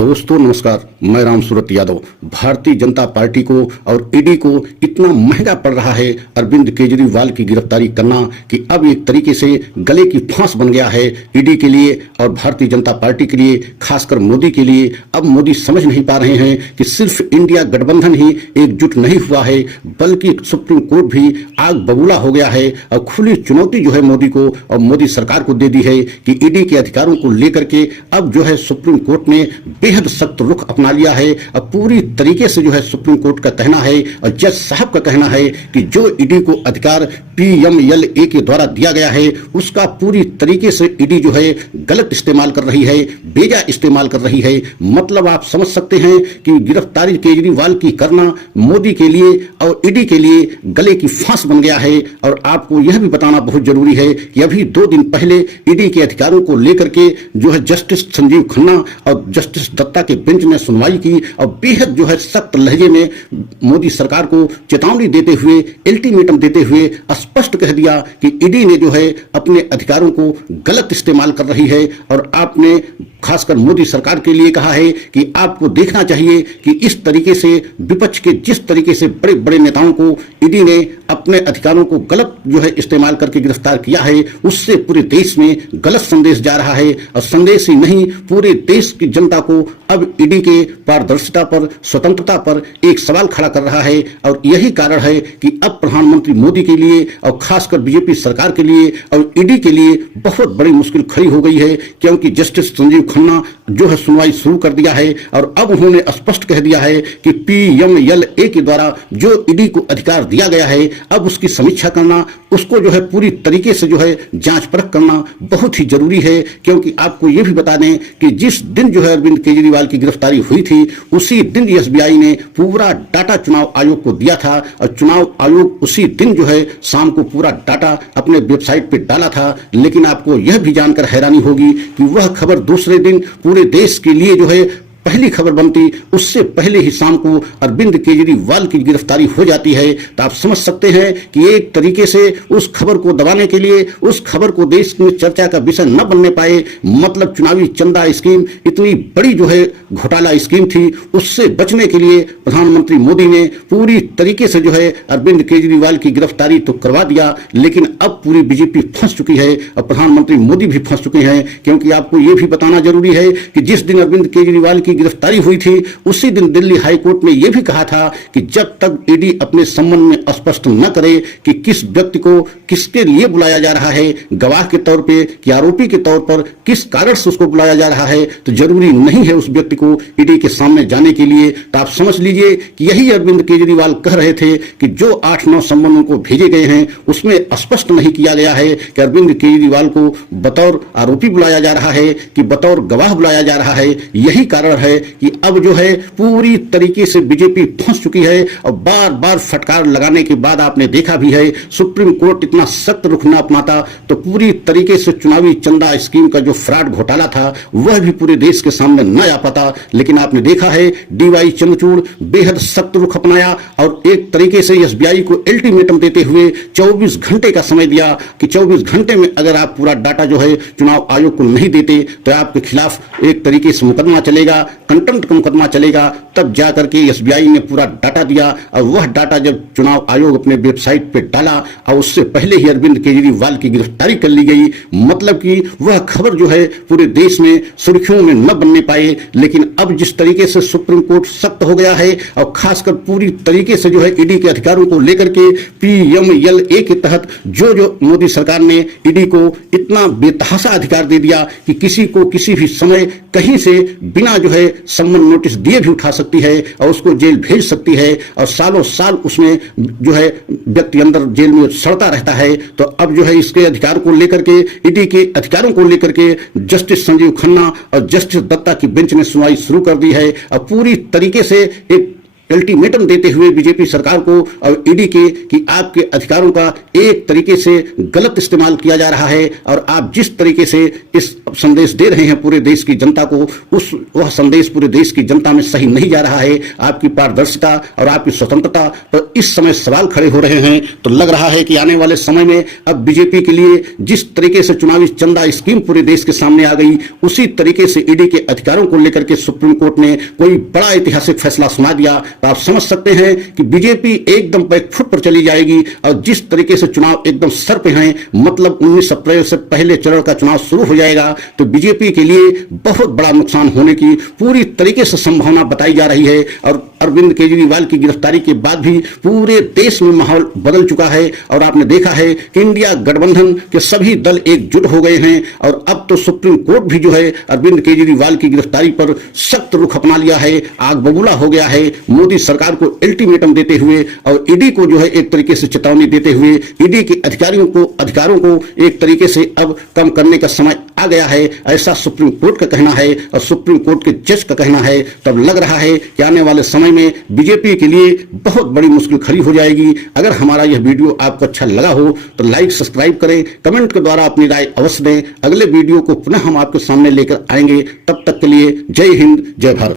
दोस्तों नमस्कार, मैं राम सूरत यादव। भारतीय जनता पार्टी को और ईडी को इतना महंगा पड़ रहा है अरविंद केजरीवाल की गिरफ्तारी करना कि अब एक तरीके से गले की फांस बन गया है ईडी के लिए और भारतीय जनता पार्टी के लिए, खासकर मोदी के लिए। अब मोदी समझ नहीं पा रहे हैं कि सिर्फ इंडिया गठबंधन ही एकजुट नहीं हुआ है, बल्कि सुप्रीम कोर्ट भी आग बबूला हो गया है और खुली चुनौती जो है मोदी को और मोदी सरकार को दे दी है कि ईडी के अधिकारों को लेकर के अब जो है सुप्रीम कोर्ट ने बेहद सख्त रुख अपना लिया है। अब पूरी तरीके से जो है सुप्रीम कोर्ट का कहना है और जज साहब का कहना है कि जो ईडी को अधिकार पीएमएलए के द्वारा दिया गया है उसका पूरी तरीके से ईडी जो है गलत इस्तेमाल कर रही है, बेजा इस्तेमाल कर रही है। मतलब आप समझ सकते हैं कि गिरफ्तारी केजरीवाल की करना मोदी के लिए और ईडी के लिए गले की फांस बन गया है। और आपको यह भी बताना बहुत जरूरी है कि अभी 2 दिन पहले ईडी के अधिकारों को लेकर के जो है जस्टिस संजीव खन्ना और जस्टिस दत्ता के बेंच ने सुनवाई की और बेहद जो है सख्त लहजे में मोदी सरकार को चेतावनी देते हुए, अल्टीमेटम देते हुए स्पष्ट कह दिया कि ईडी ने जो है अपने अधिकारों को गलत इस्तेमाल कर रही है। और आपने खासकर मोदी सरकार के लिए कहा है कि आपको देखना चाहिए कि इस तरीके से विपक्ष के जिस तरीके से बड़े बड़े नेताओं को ईडी ने अपने अधिकारों को गलत जो है इस्तेमाल करके गिरफ्तार किया है, उससे पूरे देश में गलत संदेश जा रहा है। और संदेश ही नहीं, पूरे देश की जनता को अब ईडी के पारदर्शिता पर, स्वतंत्रता पर एक सवाल खड़ा कर रहा है। और यही कारण है कि अब प्रधानमंत्री मोदी के लिए और खासकर बीजेपी सरकार के लिए और ईडी के लिए बहुत बड़ी मुश्किल खड़ी हो गई है, क्योंकि जस्टिस संजीव खन्ना जो है सुनवाई शुरू कर दिया है और अब उन्होंने स्पष्ट कह दिया है कि पीएमएलए के द्वारा जो ईडी को अधिकार दिया गया है अब उसकी समीक्षा करना, उसको जो है पूरी तरीके से जो है जांच परख करना बहुत ही जरूरी है। क्योंकि आपको यह भी बता दें कि जिस दिन जो है अरविंद केजरीवाल की गिरफ्तारी हुई थी उसी दिन एसबीआई ने पूरा डाटा चुनाव आयोग को दिया था और चुनाव आयोग उसी दिन जो है शाम को पूरा डाटा अपने वेबसाइट पे डाला था। लेकिन आपको यह भी जानकर हैरानी होगी कि वह खबर दूसरे दिन पूरे देश के लिए जो है पहली खबर बनती, उससे पहले ही शाम को अरविंद केजरीवाल की गिरफ्तारी हो जाती है। तो आप समझ सकते हैं कि एक तरीके से उस खबर को दबाने के लिए, उस खबर को देश में चर्चा का विषय न बनने पाए, मतलब चुनावी चंदा स्कीम इतनी बड़ी जो है घोटाला स्कीम थी, उससे बचने के लिए प्रधानमंत्री मोदी ने पूरी तरीके से जो है अरविंद केजरीवाल की गिरफ्तारी तो करवा दिया। लेकिन अब पूरी बीजेपी फंस चुकी है और प्रधानमंत्री मोदी भी फंस चुके हैं। क्योंकि आपको यह भी बताना जरूरी है कि जिस दिन अरविंद केजरीवाल की गिरफ्तारी हुई थी उसी दिन दिल्ली हाईकोर्ट ने यह भी कहा था कि जब तक ईडी अपने संबंध में स्पष्ट न करे कि किस व्यक्ति को किसके लिए बुलाया जा रहा है, गवाह के तौर पे कि आरोपी के तौर पर, किस कारण से उसको बुलाया जा रहा है, तो जरूरी नहीं है उस व्यक्ति को ईडी के सामने जाने के लिए। तो आप समझ लीजिए कि यही अरविंद केजरीवाल कह रहे थे कि जो 8-9 संबंधों को भेजे गए हैं उसमें स्पष्ट नहीं किया गया है कि अरविंद केजरीवाल को बतौर आरोपी बुलाया जा रहा है कि बतौर गवाह बुलाया जा रहा है। यही कारण है कि अब जो है पूरी तरीके से बीजेपी फंस चुकी है। और बार बार फटकार लगाने के बाद आपने देखा भी है सुप्रीम कोर्ट इतना सख्त रुख न अपनाता तो पूरी तरीके से चुनावी चंदा स्कीम का जो फ्रॉड घोटाला था वह भी पूरे देश के सामने न आ पाता। लेकिन आपने देखा है डीवाई चंद्रचूड़ बेहद सख्त रुख अपनाया और एक तरीके से एसबीआई को अल्टीमेटम देते हुए 24 घंटे का समय दिया कि 24 घंटे में अगर आप पूरा डाटा जो है चुनाव आयोग को नहीं देते तो आपके खिलाफ एक तरीके से मुकदमा चलेगा, कंटेम्प्ट का मुकदमा चलेगा। तब जाकर के एसबीआई ने पूरा डाटा दिया और वह डाटा जब चुनाव आयोग अपने वेबसाइट पे डाला और उससे पहले ही अरविंद केजरीवाल की गिरफ्तारी कर ली गई। मतलब कि वह खबर जो है पूरे देश में सुर्खियों में न बनने पाए। लेकिन अब जिस तरीके से सुप्रीम कोर्ट सख्त हो गया है और खासकर पूरी तरीके से जो है ईडी के अधिकारों को लेकर के पीएमएलए के तहत जो मोदी सरकार ने ईडी को इतना बेतहाशा अधिकार दे दिया कि किसी को किसी भी समय कहीं से बिना जो है सम्मन नोटिस दिए भी उठा सकती है और उसको जेल भेज सकती है और सालों साल उसमें जो है व्यक्ति अंदर जेल में सड़ता रहता है। तो अब जो है इसके अधिकार को लेकर के, ईडी के अधिकारों को लेकर के जस्टिस संजीव खन्ना और जस्टिस दत्ता की बेंच ने सुनवाई शुरू कर दी है और पूरी तरीके से एक अल्टीमेटम देते हुए बीजेपी सरकार को और ईडी के कि आपके अधिकारों का एक तरीके से गलत इस्तेमाल किया जा रहा है और आप जिस तरीके से इस संदेश दे रहे हैं पूरे देश की जनता को, वह संदेश पूरे देश की जनता में सही नहीं जा रहा है। आपकी पारदर्शिता और आपकी स्वतंत्रता पर इस समय सवाल खड़े हो रहे हैं। तो लग रहा है कि आने वाले समय में अब बीजेपी के लिए जिस तरीके से चुनावी चंदा स्कीम पूरे देश के सामने आ गई, उसी तरीके से ईडी के अधिकारों को लेकर के सुप्रीम कोर्ट ने कोई बड़ा ऐतिहासिक फैसला सुना दिया। तो आप समझ सकते हैं कि बीजेपी एकदम बैकफुट पर चली जाएगी और जिस तरीके से चुनाव एकदम सर पे हैं, मतलब 19 अप्रैल से पहले चरण का चुनाव शुरू हो जाएगा, तो बीजेपी के लिए बहुत बड़ा नुकसान होने की पूरी तरीके से संभावना बताई जा रही है। और अरविंद केजरीवाल की गिरफ्तारी के बाद भी पूरे देश में माहौल बदल चुका है और आपने देखा है कि इंडिया गठबंधन के सभी दल एकजुट हो गए हैं और अब तो सुप्रीम कोर्ट भी जो है अरविंद केजरीवाल की गिरफ्तारी पर सख्त रुख अपना लिया है, आग बबूला हो गया है। मोदी सरकार को अल्टीमेटम देते हुए और ईडी को जो है एक तरीके से चेतावनी देते हुए ईडी के अधिकारों को एक तरीके से अब कम करने का समय आ गया है, ऐसा सुप्रीम कोर्ट का कहना है और सुप्रीम कोर्ट के जज का कहना है। तब लग रहा है कि आने वाले समय में बीजेपी के लिए बहुत बड़ी मुश्किल खड़ी हो जाएगी। अगर हमारा यह वीडियो आपको अच्छा लगा हो तो लाइक सब्सक्राइब करें, कमेंट के द्वारा अपनी राय अवश्य दें। अगले वीडियो को पुनः हम आपके सामने लेकर आएंगे। तब तक के लिए जय हिंद, जय भारत।